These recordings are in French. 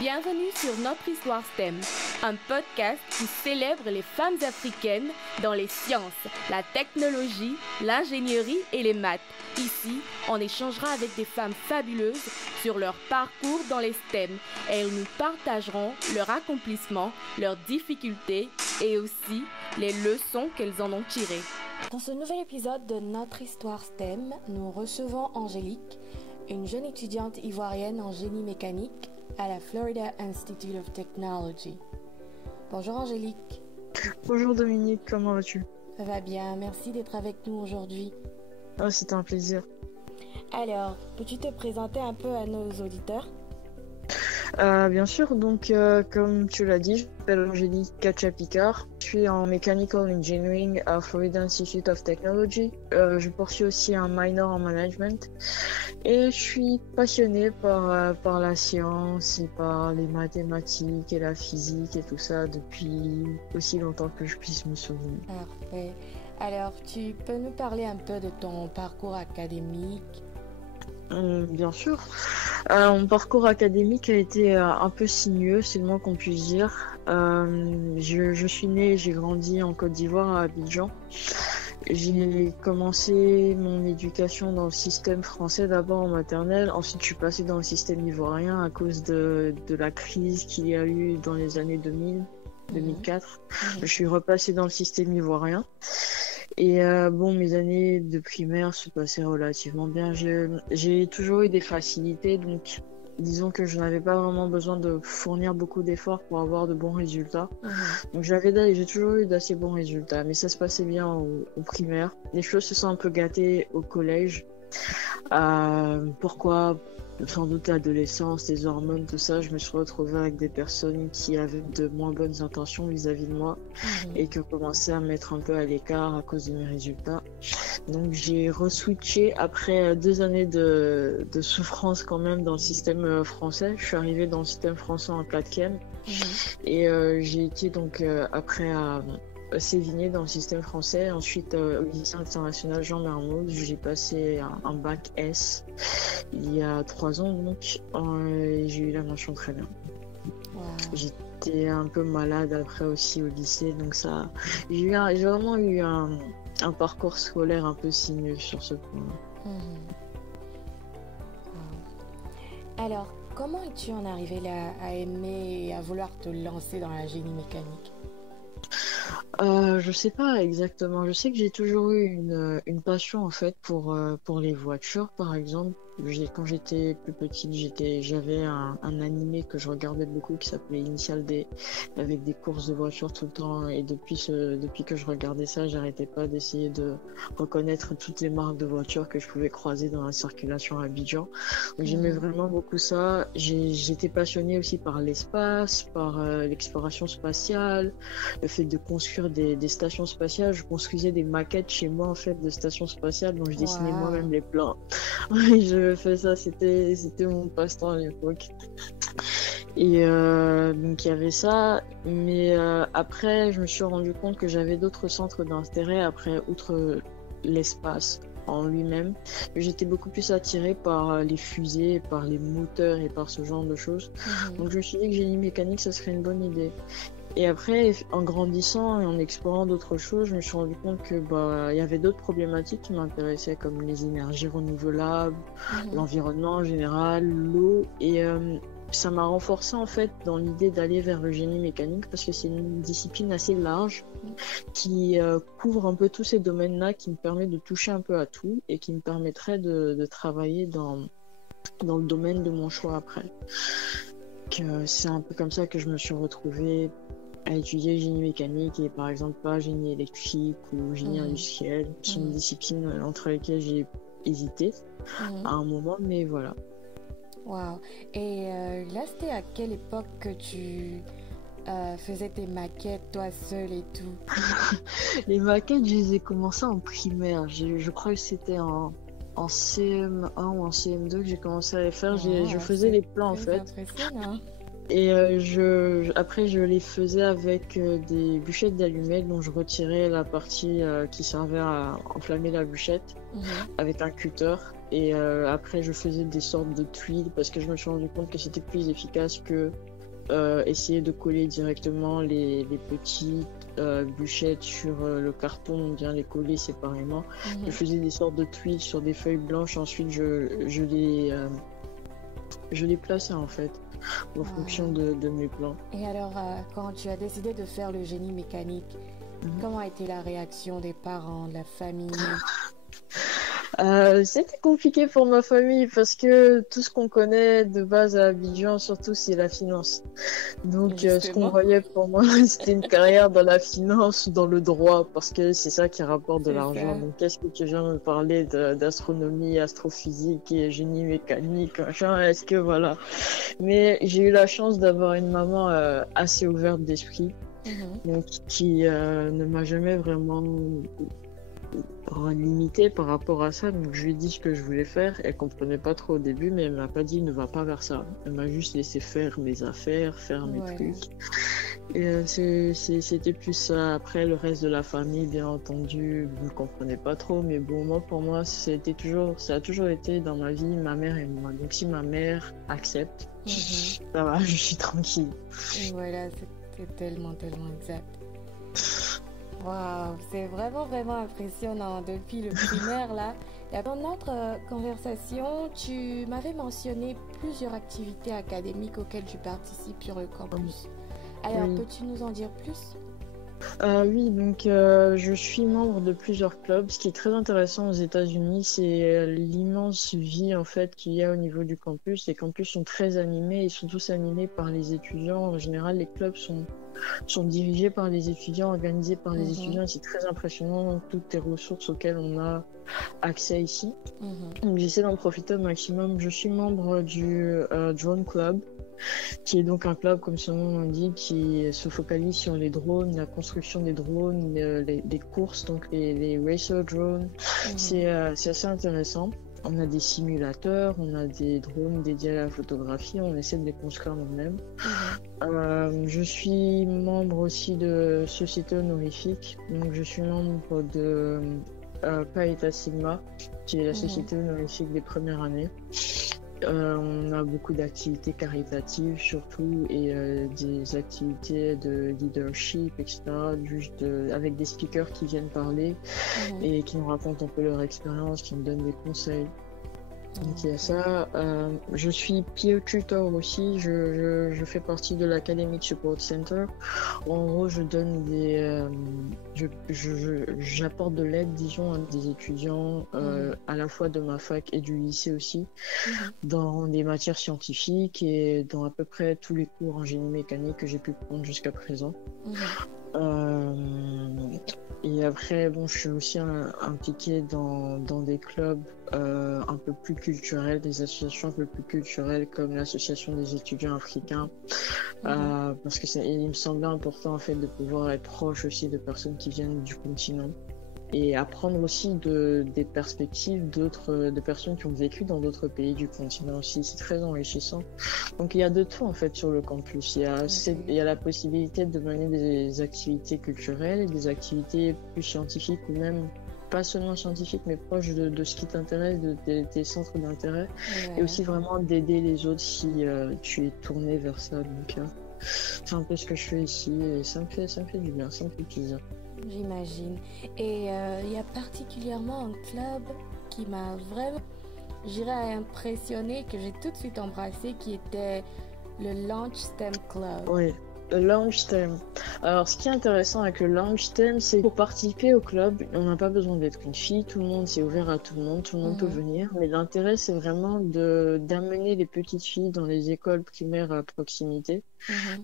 Bienvenue sur Notre Histoire STEM, un podcast qui célèbre les femmes africaines dans les sciences, la technologie, l'ingénierie et les maths. Ici, on échangera avec des femmes fabuleuses sur leur parcours dans les STEM et elles nous partageront leur accomplissement, leurs difficultés et aussi les leçons qu'elles en ont tirées. Dans ce nouvel épisode de Notre Histoire STEM, nous recevons Angélique, une jeune étudiante ivoirienne en génie mécanique à la Florida Institute of Technology. Bonjour Angélique. Bonjour Dominique, comment vas-tu? Ça va bien, merci d'être avec nous aujourd'hui. Oh, c'était un plaisir. Alors, peux-tu te présenter un peu à nos auditeurs? Bien sûr, donc comme tu l'as dit, je m'appelle Angélique Katcha-Picard. Je suis en Mechanical Engineering à Florida Institute of Technology. Je poursuis aussi un minor en management et je suis passionnée par la science et par les mathématiques et la physique et tout ça depuis aussi longtemps que je puisse me souvenir. Parfait. Alors, tu peux nous parler un peu de ton parcours académique? Bien sûr. Mon parcours académique a été un peu sinueux, c'est le moins qu'on puisse dire. Je suis née et j'ai grandi en Côte d'Ivoire, à Abidjan. J'ai commencé mon éducation dans le système français d'abord en maternelle. Ensuite, je suis passée dans le système ivoirien à cause de la crise qu'il y a eu dans les années 2000, 2004. Je suis repassée dans le système ivoirien. Et mes années de primaire se passaient relativement bien. J'ai toujours eu des facilités, donc disons que je n'avais pas vraiment besoin de fournir beaucoup d'efforts pour avoir de bons résultats. Donc j'ai toujours eu d'assez bons résultats, mais ça se passait bien au primaire. Les choses se sont un peu gâtées au collège. Pourquoi? Sans doute l'adolescence, les hormones, tout ça, je me suis retrouvée avec des personnes qui avaient de moins bonnes intentions vis-à-vis de moi et qui ont commencé à me mettre un peu à l'écart à cause de mes résultats. Donc j'ai re-switché après 2 années de souffrance quand même dans le système français. Je suis arrivée dans le système français en 4e et j'ai été donc après à Sévigné dans le système français. Ensuite, au lycée international Jean Mermoz, j'ai passé un bac S il y a 3 ans, donc j'ai eu la mention très bien. Wow. J'étais un peu malade après aussi au lycée, donc ça, j'ai vraiment eu un parcours scolaire un peu sinueux sur ce point. Alors, comment es-tu en arrivé là à aimer et à vouloir te lancer dans la génie mécanique? Je sais pas exactement. Je sais que j'ai toujours eu une passion en fait pour les voitures, par exemple. Quand j'étais plus petite, j'avais un animé que je regardais beaucoup qui s'appelait Initial D, avec des courses de voitures tout le temps. Et depuis que je regardais ça, j'arrêtais pas d'essayer de reconnaître toutes les marques de voitures que je pouvais croiser dans la circulation à Abidjan. Donc j'aimais vraiment beaucoup ça. J'étais passionnée aussi par l'espace, par l'exploration spatiale, le fait de construire des stations spatiales. Je construisais des maquettes chez moi en fait de stations spatiales, donc je dessinais moi-même les plans. Je fais ça, c'était mon passe-temps à l'époque. Et donc il y avait ça, mais après je me suis rendu compte que j'avais d'autres centres d'intérêt après, outre l'espace en lui-même. J'étais beaucoup plus attirée par les fusées, par les moteurs et par ce genre de choses. Donc je me suis dit que génie mécanique, ça serait une bonne idée. Et après, en grandissant et en explorant d'autres choses, je me suis rendu compte que il y avait d'autres problématiques qui m'intéressaient, comme les énergies renouvelables, l'environnement en général, l'eau. Et ça m'a renforcé en fait dans l'idée d'aller vers le génie mécanique parce que c'est une discipline assez large qui couvre un peu tous ces domaines-là, qui me permet de toucher un peu à tout et qui me permettrait de travailler dans le domaine de mon choix après. C'est un peu comme ça que je me suis retrouvée à étudier génie mécanique et par exemple pas génie électrique ou génie industriel. C'est une discipline entre lesquelles j'ai hésité à un moment, mais voilà. Wow. Et là, c'était à quelle époque que tu faisais tes maquettes toi seule et tout? Les maquettes, je les ai commencées en primaire. Je crois que c'était en CM1 ou en CM2 que j'ai commencé à les faire. Je faisais les plans en fait. Impressionnant. Et après, je les faisais avec des bûchettes d'allumettes dont je retirais la partie qui servait à enflammer la bûchette avec un cutter. Et après, je faisais des sortes de tuiles parce que je me suis rendu compte que c'était plus efficace que essayer de coller directement les petites bûchettes sur le carton, bien les coller séparément. Je faisais des sortes de tuiles sur des feuilles blanches. Ensuite, je les plaçais en fait en fonction de mes plans. Et alors, quand tu as décidé de faire le génie mécanique, comment a été la réaction des parents, de la famille? C'était compliqué pour ma famille parce que tout ce qu'on connaît de base à Abidjan, surtout, c'est la finance. Donc, ce qu'on voyait pour moi, c'était une carrière dans la finance ou dans le droit parce que c'est ça qui rapporte de l'argent. Donc, qu'est-ce que tu viens me parler d'astronomie, astrophysique et génie mécanique, machin, est-ce que voilà. Mais j'ai eu la chance d'avoir une maman assez ouverte d'esprit, donc qui ne m'a jamais vraiment limitée par rapport à ça. Donc je lui ai dit ce que je voulais faire. Elle comprenait pas trop au début, mais elle m'a pas dit ne va pas vers ça. Elle m'a juste laissé faire mes affaires, faire mes trucs. Et c'était plus ça. Après, le reste de la famille, bien entendu, ne comprenait pas trop. Mais bon, moi, pour moi, ça a toujours été dans ma vie ma mère et moi. Donc si ma mère accepte, ça va, je suis tranquille. Voilà, c'est tellement exact. Waouh, c'est vraiment impressionnant. Depuis le primaire, là. Et dans notre conversation, tu m'avais mentionné plusieurs activités académiques auxquelles tu participes sur le campus. Alors, peux-tu nous en dire plus? Oui, donc je suis membre de plusieurs clubs. Ce qui est très intéressant aux États-Unis, c'est l'immense vie en fait qu'il y a au niveau du campus. Les campus sont très animés, ils sont tous animés par les étudiants. En général, les clubs sont dirigés par les étudiants, organisés par les étudiants. C'est très impressionnant toutes les ressources auxquelles on a accès ici. Donc j'essaie d'en profiter au maximum. Je suis membre du Drone Club, qui est donc un club, comme son nom l'indique, qui se focalise sur les drones, la construction des drones, les courses, donc les racer drones. C'est assez intéressant. On a des simulateurs, on a des drones dédiés à la photographie, on essaie de les construire nous-mêmes. Je suis membre aussi de Société honorifique, donc je suis membre de Pi Eta Sigma, qui est la société honorifique des premières années. On a beaucoup d'activités caritatives surtout et des activités de leadership, etc. Avec des speakers qui viennent parler et qui nous racontent un peu leur expérience, qui nous donnent des conseils. Donc il y a ça. Je suis peer tutor aussi. Je fais partie de l'Academic Support Center. En gros, je donne j'apporte de l'aide, disons, à des étudiants à la fois de ma fac et du lycée aussi, dans des matières scientifiques et dans à peu près tous les cours en génie mécanique que j'ai pu prendre jusqu'à présent. Et après, bon, je suis aussi impliquée dans des clubs un peu plus culturels, des associations un peu plus culturelles comme l'association des étudiants africains, parce que il me semblait important en fait de pouvoir être proche aussi de personnes qui viennent du continent et apprendre aussi des perspectives de personnes qui ont vécu dans d'autres pays du continent aussi. C'est très enrichissant. Donc il y a de tout en fait sur le campus. Il y a la possibilité de mener des activités culturelles, des activités plus scientifiques ou même pas seulement scientifiques mais proches de ce qui t'intéresse, de tes centres d'intérêt, et aussi vraiment d'aider les autres si tu es tourné vers ça. Donc c'est un peu ce que je fais ici et ça me fait du bien, ça me fait plaisir. J'imagine. Et il y a particulièrement un club qui m'a vraiment, j'irais, impressionné, que j'ai tout de suite embrassé, qui était le Launch STEM Club. Oui, le Launch STEM. Alors, ce qui est intéressant avec le Launch STEM, c'est pour participer au club, on n'a pas besoin d'être une fille, tout le monde, c'est ouvert à tout le monde peut venir. Mais l'intérêt, c'est vraiment d'amener les petites filles dans les écoles primaires à proximité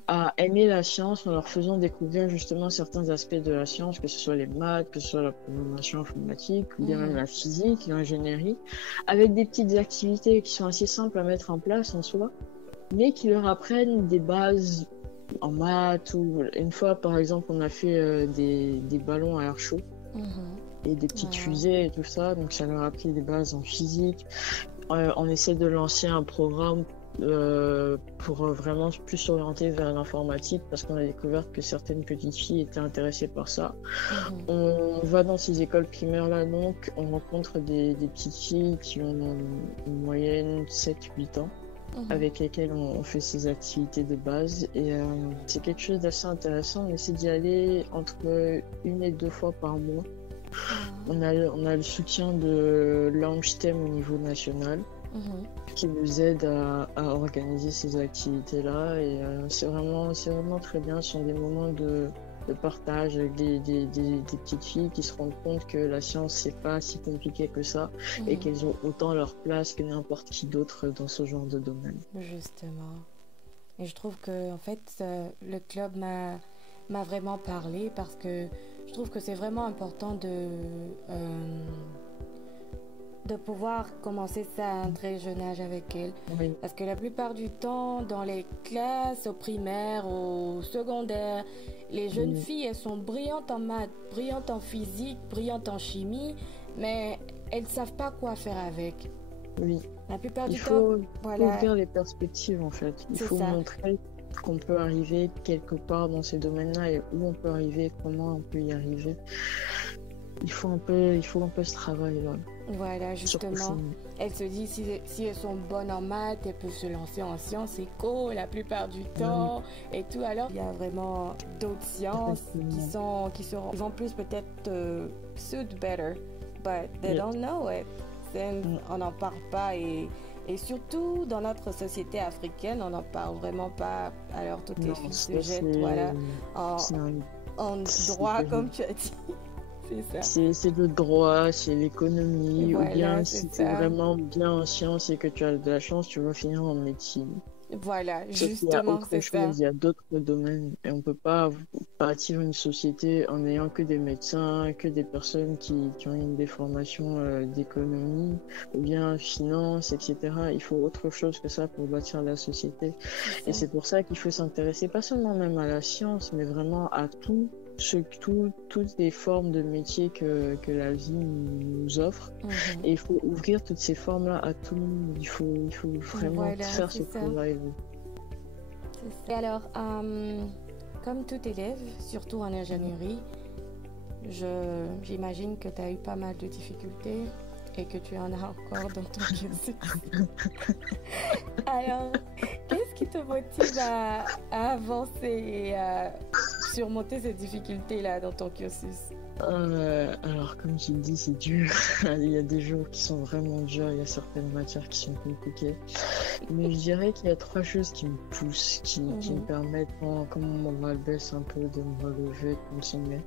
à aimer la science en leur faisant découvrir justement certains aspects de la science, que ce soit les maths, que ce soit la programmation informatique, ou bien même la physique, l'ingénierie, avec des petites activités qui sont assez simples à mettre en place en soi, mais qui leur apprennent des bases en maths. Ou une fois, par exemple, on a fait des ballons à air chaud et des petites fusées et tout ça, donc ça leur a appris des bases en physique. On essaie de lancer un programme pour vraiment plus s'orienter vers l'informatique parce qu'on a découvert que certaines petites filles étaient intéressées par ça. On va dans ces écoles primaires-là, donc on rencontre des petites filles qui ont une moyenne 7-8 ans. Avec lesquelles on fait ces activités de base et c'est quelque chose d'assez intéressant. On essaie d'y aller entre 1 et 2 fois par mois. On a le soutien de Langue STEM au niveau national qui nous aide à organiser ces activités-là et c'est vraiment très bien. Ce sont des moments de partage avec des petites filles qui se rendent compte que la science c'est pas si compliqué que ça et qu'elles ont autant leur place que n'importe qui d'autre dans ce genre de domaine. Justement. Et je trouve que en fait le club m'a vraiment parlé parce que je trouve que c'est vraiment important de pouvoir commencer ça à un très jeune âge avec elle. Oui. Parce que la plupart du temps, dans les classes, au primaire, au secondaire, les jeunes filles, elles sont brillantes en maths, brillantes en physique, brillantes en chimie, mais elles ne savent pas quoi faire avec. Oui. La plupart du temps, voilà. Il faut ouvrir les perspectives en fait. Il faut montrer qu'on peut arriver quelque part dans ces domaines-là et où on peut arriver, comment on peut y arriver. Il faut un peu ce travail-là. Voilà, justement. Elles se disent si elles sont bonnes en maths, elles peuvent se lancer en sciences éco la plupart du temps et tout. Alors, il y a vraiment d'autres sciences qui vont plus peut-être suit better, but they don't know it. On n'en parle pas et surtout dans notre société africaine, on n'en parle vraiment pas. Alors, toutes les filles se jettent en droit, comme tu as dit. C'est le droit, c'est l'économie, ou bien si tu es vraiment bien en sciences et que tu as de la chance, tu vas finir en médecine. Voilà, justement, c'est ça. Il y a d'autres domaines et on ne peut pas bâtir une société en n'ayant que des médecins, que des personnes qui ont une déformation d'économie ou bien finance, etc. Il faut autre chose que ça pour bâtir la société. Et c'est pour ça qu'il faut s'intéresser pas seulement même à la science, mais vraiment à toutes les formes de métiers que la vie nous offre. Et il faut ouvrir toutes ces formes-là à tout le monde. Il faut vraiment faire ce travail. Et alors, comme tout élève, surtout en ingénierie, j'imagine que tu as eu pas mal de difficultés et que tu en as encore dans ton cursus. Alors, qu'est-ce qui te motive à avancer et à surmonter ces difficultés-là dans ton cursus? Alors, comme tu le dis, c'est dur. Il y a des jours qui sont vraiment durs, il y a certaines matières qui sont compliquées. Mais je dirais qu'il y a 3 choses qui me poussent, qui me permettent, quand mon moral baisse un peu, de me relever, de continuer.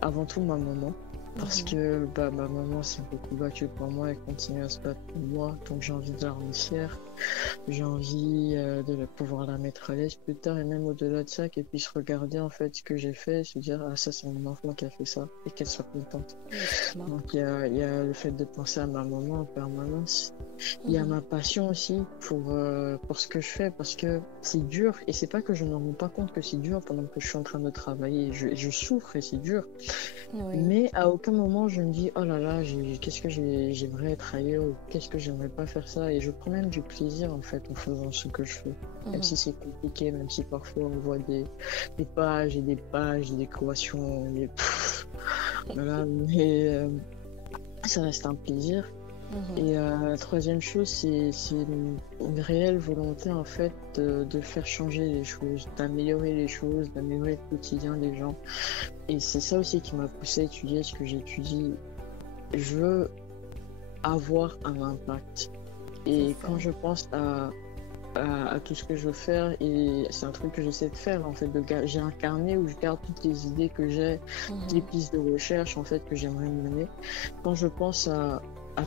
Avant tout, ma maman. Parce que ma maman s'est beaucoup battue pour moi, elle continue à se battre pour moi, donc j'ai envie de la rendre fière, j'ai envie de pouvoir la mettre à l'aise plus tard et même au-delà de ça, qu'elle puisse regarder en fait ce que j'ai fait, se dire ah ça c'est mon enfant qui a fait ça et qu'elle soit contente. Donc il y a le fait de penser à ma maman en permanence. Il y a ma passion aussi pour ce que je fais parce que c'est dur et c'est pas que je ne me rends pas compte que c'est dur pendant que je suis en train de travailler. Je souffre et c'est dur. Mais à aucun moment je me dis oh là là, qu'est-ce que j'aimerais être ailleurs ou qu'est-ce que j'aimerais pas faire ça. Et je prends même du plaisir en fait en faisant ce que je fais. Même si c'est compliqué, même si parfois on voit des pages et des pages d'équations. Voilà, mais ça reste un plaisir. Et la troisième chose, c'est une réelle volonté en fait de faire changer les choses, d'améliorer les choses, d'améliorer le quotidien des gens. Et c'est ça aussi qui m'a poussé à étudier ce que j'étudie. Je veux avoir un impact. Et quand je pense à tout ce que je veux faire, et c'est un truc que j'essaie de faire en fait, j'ai un carnet où je garde toutes les idées que j'ai, toutes les pistes de recherche en fait que j'aimerais mener. Quand je pense à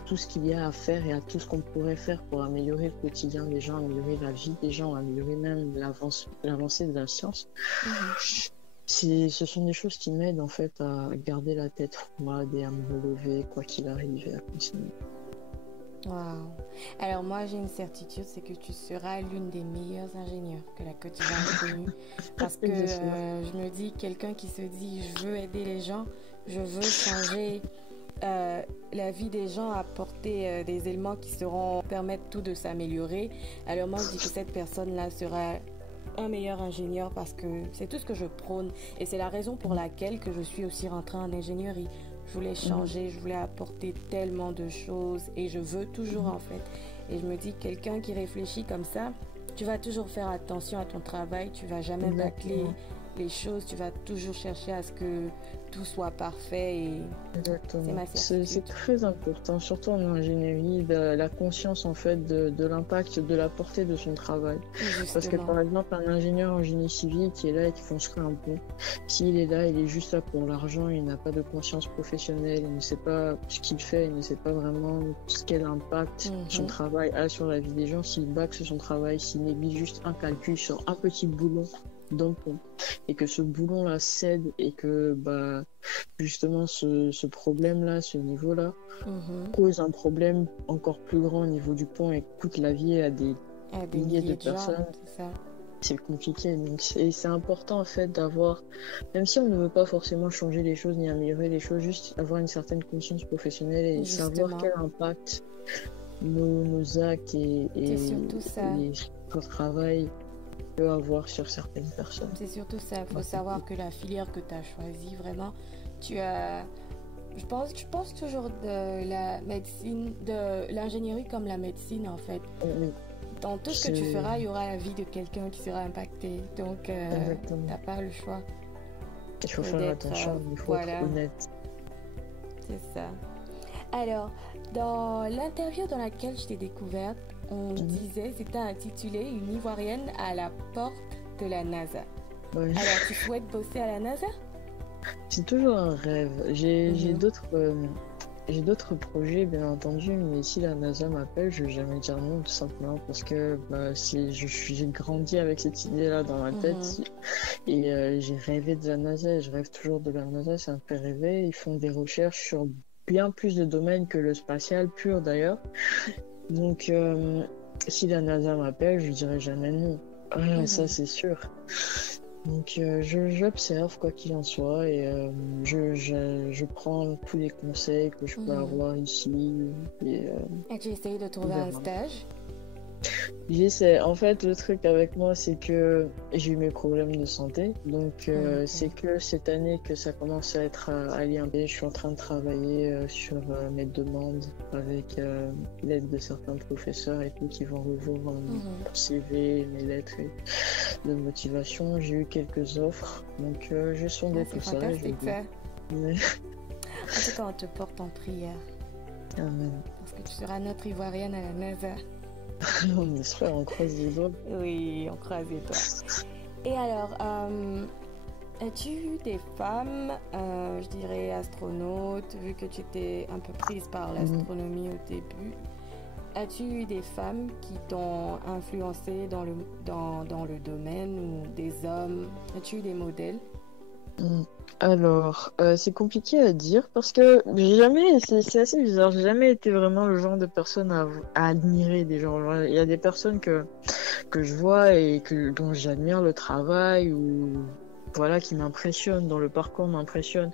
tout ce qu'il y a à faire et à tout ce qu'on pourrait faire pour améliorer le quotidien des gens, améliorer la vie des gens, améliorer même l'avancée de la science. Ce sont des choses qui m'aident en fait à garder la tête froide et à me relever quoi qu'il arrive et à continuer. Waouh. Alors moi j'ai une certitude, c'est que tu seras l'une des meilleures ingénieures que la Côte d'Ivoire ait connue. Parce que je me dis, quelqu'un qui se dit je veux aider les gens, je veux changer la vie des gens, apporter des éléments qui seront permettre tout de s'améliorer. Alors moi, je dis que cette personne-là sera un meilleur ingénieur parce que c'est tout ce que je prône et c'est la raison pour laquelle que je suis aussi rentrée en ingénierie. Je voulais changer, je voulais apporter tellement de choses et je veux toujours en fait. Et je me dis, quelqu'un qui réfléchit comme ça, tu vas toujours faire attention à ton travail, tu vas jamais bâcler les choses, tu vas toujours chercher à ce que tout soit parfait et c'est ma certitude. C'est très important, surtout en ingénierie, la conscience en fait de l'impact, de la portée de son travail. Justement. Parce que par exemple, un ingénieur en génie civil qui est là et qui construit un pont, s'il est là, il est juste là pour l'argent, il n'a pas de conscience professionnelle, il ne sait pas ce qu'il fait, il ne sait pas vraiment quel impact son travail a sur la vie des gens, s'il bâcle son travail, s'il néglige juste un calcul sur un petit boulon d'un pont et que ce boulon là cède et que justement ce problème là, ce niveau là cause un problème encore plus grand au niveau du pont et coûte la vie à des milliers de personnes, c'est compliqué. Donc c'est important en fait d'avoir, même si on ne veut pas forcément changer les choses ni améliorer les choses, juste avoir une certaine conscience professionnelle et savoir quel impact nos actes et notre travail peut avoir sur certaines personnes. C'est surtout ça. Il faut savoir que la filière que tu as choisie, vraiment, je pense toujours de la médecine, de l'ingénierie comme la médecine en fait. Dans tout ce que tu feras, il y aura la vie de quelqu'un qui sera impacté. Donc, tu n'as pas le choix. Il faut faire attention, il faut être honnête. C'est ça. Alors, dans l'interview dans laquelle je t'ai découverte, on disait, c'était intitulé Une Ivoirienne à la porte de la NASA. Ouais. Alors, tu souhaites bosser à la NASA? C'est toujours un rêve. J'ai d'autres projets, bien entendu, mais si la NASA m'appelle, je vais jamais dire non, tout simplement, parce que j'ai grandi avec cette idée-là dans ma tête et j'ai rêvé de la NASA et je rêve toujours de la NASA, ça me fait rêver. Ils font des recherches sur bien plus de domaines que le spatial pur d'ailleurs. Donc, si la NASA m'appelle, je dirai jamais non. Ça, c'est sûr. Donc, j'observe quoi qu'il en soit et je prends tous les conseils que je peux avoir ici. Et tu essayé de trouver un stage? J'essaie. En fait, le truc avec moi, c'est que j'ai eu mes problèmes de santé. Donc, c'est que cette année que ça commence à être à lier. Je suis en train de travailler sur mes demandes avec l'aide de certains professeurs et tout qui vont revoir mon CV, mes lettres de motivation. J'ai eu quelques offres. Donc, je sondais tout ça. C'est fantastique, ça. En tout cas, on te porte en prière. Amen. Parce que tu seras notre Ivoirienne à la NASA. On espère, on croise les doigts. Oui, on croise les doigts. Et alors, as-tu eu des femmes, je dirais astronautes, vu que tu étais un peu prise par l'astronomie au début, as-tu eu des femmes qui t'ont influencé dans le domaine ou des hommes? As-tu eu des modèles? Alors, c'est compliqué à dire parce que c'est assez bizarre, j'ai jamais été vraiment le genre de personne à admirer des gens. Il y a des personnes que je vois et dont j'admire le travail ou voilà, qui m'impressionnent, dont le parcours m'impressionne.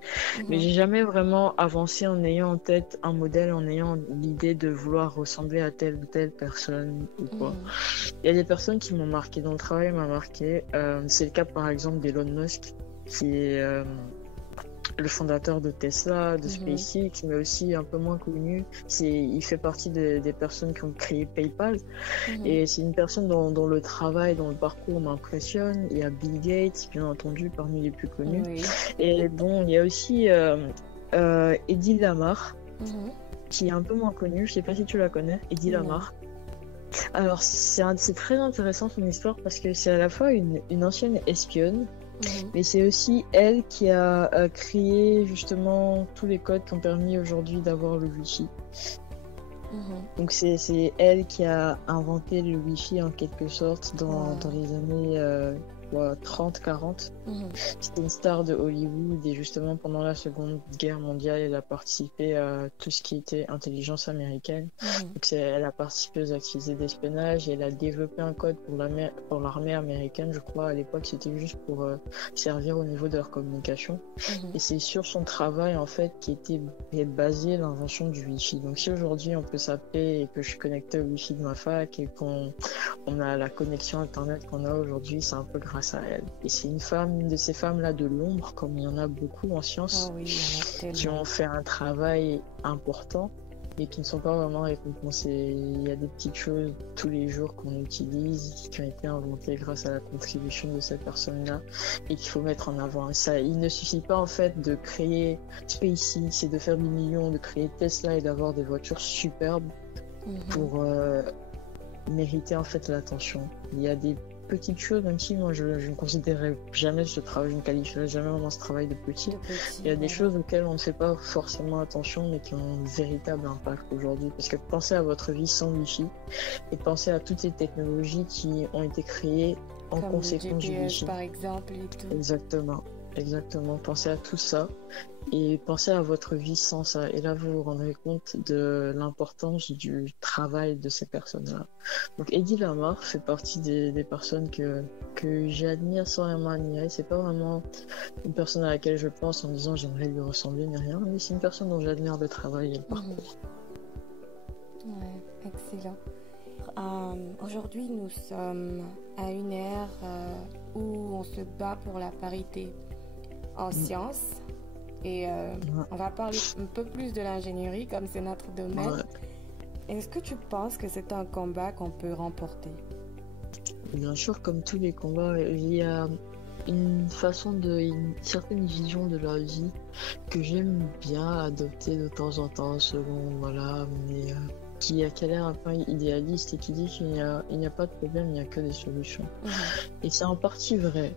Mais j'ai jamais vraiment avancé en ayant en tête un modèle, en ayant l'idée de vouloir ressembler à telle ou telle personne ou quoi. Il y a des personnes qui m'ont marqué, dont le travail m'a marqué. C'est le cas par exemple d'Elon Musk, qui est le fondateur de Tesla, de SpaceX, mais aussi un peu moins connu. Il fait partie des personnes qui ont créé PayPal. Et c'est une personne dont le travail, dont le parcours m'impressionne. Il y a Bill Gates, bien entendu, parmi les plus connus. Et bon, il y a aussi Eddie Lamar, qui est un peu moins connu. Je sais pas si tu la connais, Eddie Lamar. Alors, c'est très intéressant son histoire parce que c'est à la fois une ancienne espionne, mais c'est aussi elle qui a créé justement tous les codes qui ont permis aujourd'hui d'avoir le Wi-Fi. Donc c'est elle qui a inventé le Wi-Fi en quelque sorte dans les années quoi, 30, 40. Mhm. C'était une star de Hollywood et justement pendant la Seconde Guerre mondiale, elle a participé à tout ce qui était intelligence américaine. Mhm. Donc elle a participé aux activités d'espionnage et elle a développé un code pour l'armée américaine, je crois. À l'époque, c'était juste pour servir au niveau de leur communication. Mhm. Et c'est sur son travail en fait qui est basé l'invention du Wi-Fi. Donc si aujourd'hui on peut s'appeler et que je suis connecté au Wi-Fi de ma fac et qu'on a la connexion internet qu'on a aujourd'hui, c'est un peu grâce à elle. Et c'est une de ces femmes-là de l'ombre, comme il y en a beaucoup en sciences, Oh oui, il y en a qui tellement. ont fait un travail important et qui ne sont pas vraiment récompensés. Il y a des petites choses tous les jours qu'on utilise qui ont été inventées grâce à la contribution de cette personne-là et qu'il faut mettre en avant. Ça, il ne suffit pas en fait de créer SpaceX et de faire des millions, de créer Tesla et d'avoir des voitures superbes Mhm. pour mériter en fait l'attention. Il y a des petites choses, même si moi je ne considérais jamais ce travail, je ne qualifierais jamais vraiment ce travail de petit. De petit, Il y a des voilà. choses auxquelles on ne fait pas forcément attention, mais qui ont un véritable impact aujourd'hui. Parce que pensez à votre vie sans Wi-Fi et pensez à toutes les technologies qui ont été créées en Comme le conséquence du GPS Wi-Fi. par exemple et tout. Exactement, exactement. Pensez à tout ça et pensez à votre vie sans ça. Et là, vous vous rendrez compte de l'importance du travail de ces personnes-là. Donc, Eddie Lamar fait partie des personnes que j'admire sans vraiment admirer. C'est pas vraiment une personne à laquelle je pense en disant j'aimerais lui ressembler ni rien, mais c'est une personne dont j'admire le travail et le parcours. Ouais, excellent. Aujourd'hui, nous sommes à une ère où on se bat pour la parité en sciences. Et on va parler un peu plus de l'ingénierie, comme c'est notre domaine. Ouais. Est-ce que tu penses que c'est un combat qu'on peut remporter? Bien sûr, comme tous les combats, il y a une certaine vision de la vie que j'aime bien adopter de temps en temps, selon, voilà, mais qui a l'air un peu idéaliste et qui dit qu'il n'y a pas de problème, il n'y a que des solutions. Mhm. Et c'est en partie vrai.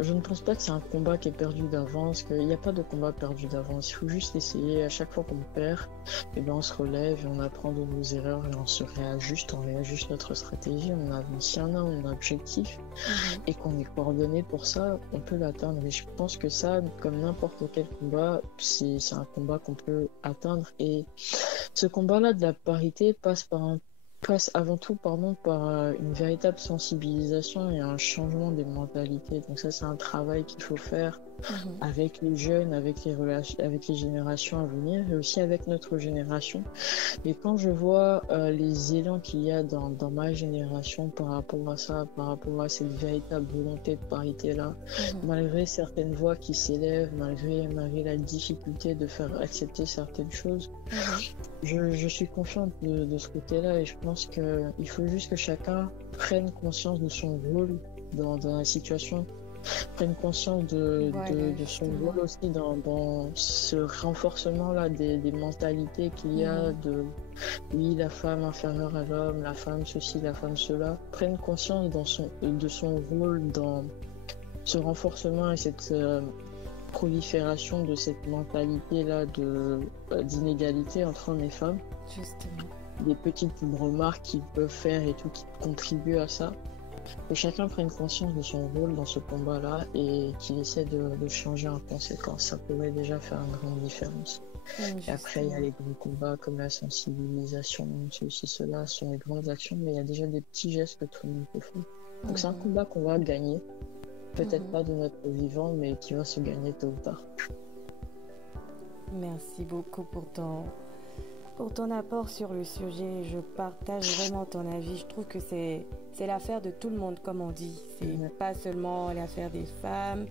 Je ne pense pas que c'est un combat qui est perdu d'avance, qu'il n'y a pas de combat perdu d'avance. Il faut juste essayer. À chaque fois qu'on perd, eh ben on se relève et on apprend de nos erreurs et on réajuste notre stratégie. On avance. Si on a un objectif Mhm. et qu'on est coordonné pour ça, on peut l'atteindre. Et je pense que ça, comme n'importe quel combat, c'est un combat qu'on peut atteindre. Et ce combat-là de la parité passe avant tout par une véritable sensibilisation et un changement des mentalités. Donc ça, c'est un travail qu'il faut faire Mhm. avec les jeunes, avec les générations à venir et aussi avec notre génération. Et quand je vois les élans qu'il y a dans ma génération par rapport à ça, par rapport à cette véritable volonté de parité-là, Mhm. malgré certaines voix qui s'élèvent, malgré la difficulté de faire accepter certaines choses, je suis confiante de ce côté-là et je pense qu'il faut juste que chacun prenne conscience de son rôle dans la situation, prenne conscience de son justement. rôle aussi dans ce renforcement-là des mentalités qu'il y a de oui, la femme inférieure à l'homme, la femme ceci, la femme cela, prenne conscience de son rôle dans ce renforcement et cette prolifération de cette mentalité-là d'inégalité entre hommes et femmes. Justement. Des petites remarques qu'ils peuvent faire et tout qui contribuent à ça. Que chacun prenne conscience de son rôle dans ce combat-là et qu'il essaie de changer en conséquence. Ça pourrait déjà faire une grande différence. Et après, il y a les grands combats comme la sensibilisation, ceci, cela sont les grandes actions, mais il y a déjà des petits gestes que tout le monde peut faire. Donc c'est un combat qu'on va gagner. Peut-être pas de notre vivant, mais qui va se gagner tôt ou tard. Merci beaucoup pour ton apport sur le sujet. Je partage vraiment ton avis. Je trouve que c'est l'affaire de tout le monde, comme on dit. C'est pas seulement l'affaire des femmes.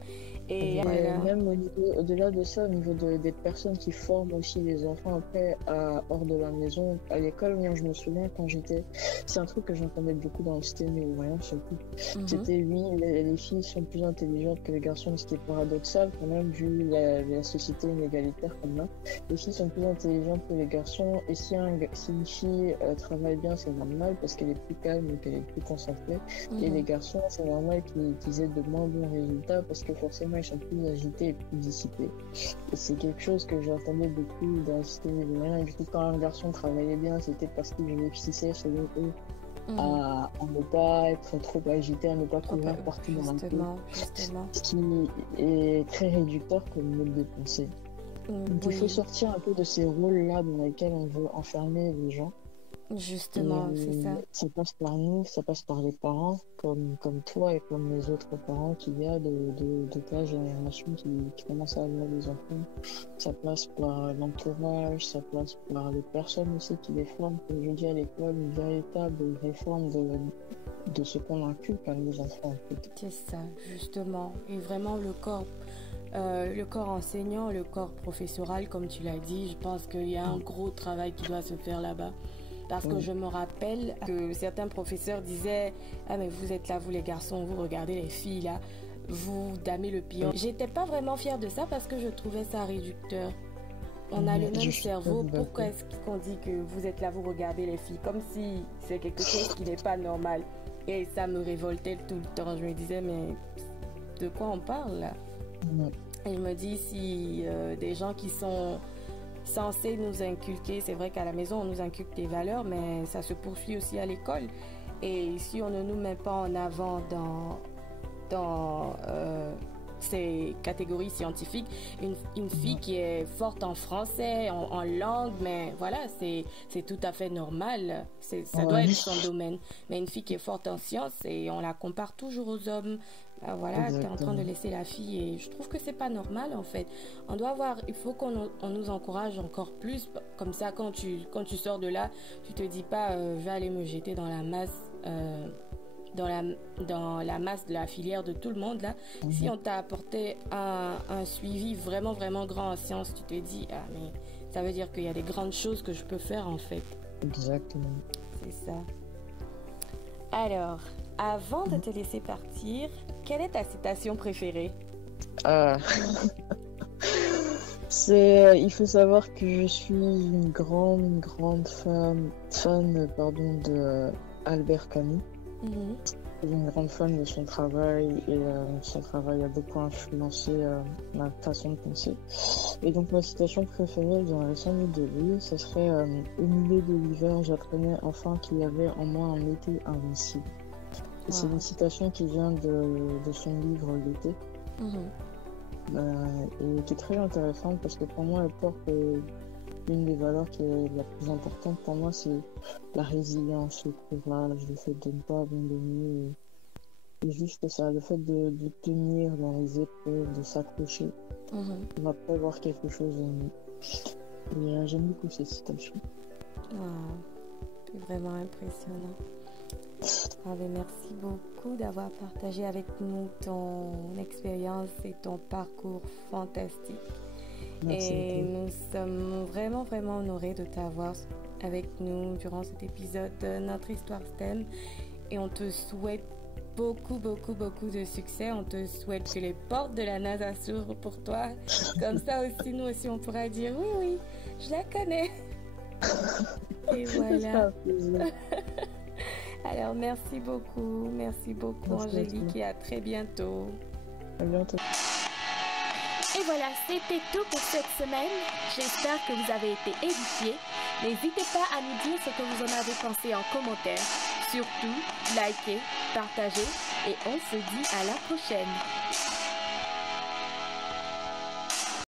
Et même au-delà de ça, au niveau des personnes qui forment aussi les enfants après hors de la maison, à l'école, moi je me souviens quand c'est un truc que j'entendais beaucoup dans le système et moyen surtout. C'était oui, les filles sont plus intelligentes que les garçons, ce qui est paradoxal quand même vu la société inégalitaire qu'on a. Les filles sont plus intelligentes que les garçons et si une fille travaille bien, c'est normal parce qu'elle est plus calme et qu'elle est plus concentrée. Et les garçons, c'est normal qu'ils aient de moins bons résultats parce que forcément ils sont plus agités et plus dissipés. Et c'est quelque chose que j'entendais beaucoup dans le système moyen. Du coup, quand un garçon travaillait bien, c'était parce qu'il réussissait selon eux à ne pas être trop agité, à ne pas courir partout dans la cour. Justement. Ce qui est très réducteur comme mode de pensée. Donc il faut sortir un peu de ces rôles-là dans lesquels on veut enfermer les gens. Justement, c'est ça. Ça passe par nous, ça passe par les parents, comme toi et comme les autres parents qu'il y a de ta génération qui commencent à avoir des enfants. Ça passe par l'entourage, ça passe par les personnes aussi qui les forment. Comme je dis à l'école, une véritable réforme de ce qu'on inculque à nos enfants. En fait. C'est ça, justement. Et vraiment, le corps enseignant, le corps professoral, comme tu l'as dit, je pense qu'il y a un gros travail qui doit se faire là-bas. Parce que je me rappelle que certains professeurs disaient « Ah mais vous êtes là, vous les garçons, vous regardez les filles là, vous damez le pion. » J'étais pas vraiment fière de ça parce que je trouvais ça réducteur. On a le même cerveau, pourquoi est-ce qu'on dit que vous êtes là, vous regardez les filles comme si c'est quelque chose qui n'est pas normal. Et ça me révoltait tout le temps. Je me disais mais de quoi on parle là? Et je me dis si des gens qui sont censés nous inculquer, c'est vrai qu'à la maison on nous inculque des valeurs, mais ça se poursuit aussi à l'école. Et si on ne nous met pas en avant dans ces catégories scientifiques, une fille qui est forte en français, en langue, mais voilà, c'est tout à fait normal, ça doit être son domaine. Mais une fille qui est forte en sciences, et on la compare toujours aux hommes. Ben voilà, tu es en train de laisser la fille, et je trouve que c'est pas normal en fait. Il faut qu'on nous encourage encore plus, comme ça quand tu sors de là, tu te dis pas je vais aller me jeter dans la masse dans la masse de la filière de tout le monde là. Si on t'a apporté un suivi vraiment vraiment grand en sciences, tu te dis ah mais ça veut dire qu'il y a des grandes choses que je peux faire en fait. Exactement. C'est ça. Alors, avant de te laisser partir, quelle est ta citation préférée? Il faut savoir que je suis une grande fan de Albert Camus. Je suis une grande fan de son travail et son travail a beaucoup influencé ma façon de penser. Et donc ma citation préférée, j'aimerais sans doute de lui, ce serait au milieu de l'hiver, j'apprenais enfin qu'il y avait en moi un été invincible. Et c'est une citation qui vient de son livre L'été. Et qui est très intéressante parce que pour moi elle porte une des valeurs qui est la plus importante pour moi, c'est la résilience, le courage, le fait de ne pas abandonner et juste ça, le fait de tenir dans les épreuves, de s'accrocher. On va prévoir quelque chose en nous. Et j'aime beaucoup ces citations. C'est vraiment impressionnant. Merci beaucoup d'avoir partagé avec nous ton expérience et ton parcours fantastique. Merci et nous sommes vraiment vraiment honorés de t'avoir avec nous durant cet épisode de Notre Histoire STEM et on te souhaite beaucoup de succès. On te souhaite que les portes de la NASA s'ouvrent pour toi, comme ça aussi nous aussi on pourra dire oui je la connais. Et voilà. Alors merci beaucoup Angélique et à très bientôt. À bientôt. Et voilà, c'était tout pour cette semaine. J'espère que vous avez été édifiés. N'hésitez pas à nous dire ce que vous en avez pensé en commentaire. Surtout, likez, partagez et on se dit à la prochaine.